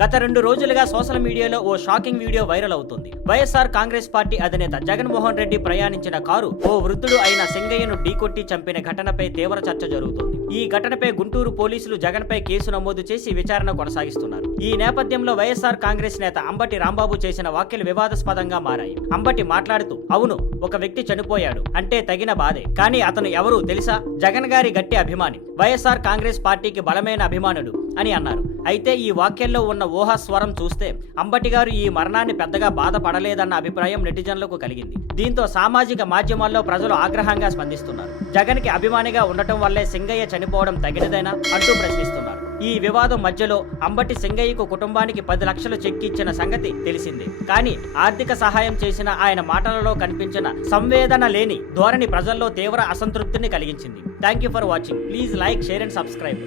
గత 2 రోజులుగా సోషల్ మీడియాలో ఓ షాకింగ్ వీడియో వైరల్ అవుతుంది. వైఎస్ఆర్ కాంగ్రెస్ పార్టీ అధినేత జగన్మోహన్ రెడ్డి ప్రయాణించిన కారు ఓ వృద్ధుడు అయిన సింగయ్యను ఢీకొట్టి చంపిన ఘటనపై తీవ్ర చర్చ జరుగుతోంది. ఈ ఘటనపై గుంటూరు పోలీసులు జగన్పై కేసు నమోదు చేసి విచారణ కొనసాగిస్తున్నారు. ఈ నేపథ్యంలో వైఎస్ఆర్ కాంగ్రెస్ నేత అంబటి రాంబాబు చేసిన వ్యాఖ్యలు వివాదాస్పదంగా మారాయి. అంబటి మాట్లాడుతూ, అవును, ఒక వ్యక్తి చనిపోయాడు అంటే తగిన బాధే, కానీ అతను ఎవరు తెలుసా? జగన్ గారి గట్టి అభిమాని, వైఎస్ఆర్ కాంగ్రెస్ పార్టీకి బలమైన అభిమానుడు అని అన్నారు. అయితే ఈ వాక్యంలో ఉన్న ఊహాస్వరం చూస్తే అంబటి గారు ఈ మరణాన్ని పెద్దగా బాధపడలేదన్న అభిప్రాయం నెటిజన్లకు కలిగింది. దీంతో సామాజిక మాధ్యమాల్లో ప్రజలు ఆగ్రహంగా స్పందిస్తున్నారు. జగన్ కి అభిమానిగా ఉండటం వల్లే సింగయ్య చనిపోవడం తగినదేనా అంటూ ప్రశ్నిస్తున్నారు. ఈ వివాదం మధ్యలో అంబటి సింగయ్యకు కుటుంబానికి 10 లక్షలు చెక్ ఇచ్చిన సంగతి తెలిసిందే. కానీ ఆర్థిక సహాయం చేసిన ఆయన మాటలలో కనిపించిన సంవేదన లేని ధోరణి ప్రజల్లో తీవ్ర అసంతృప్తిని కలిగించింది. Thank you for watching. Please like, share and subscribe.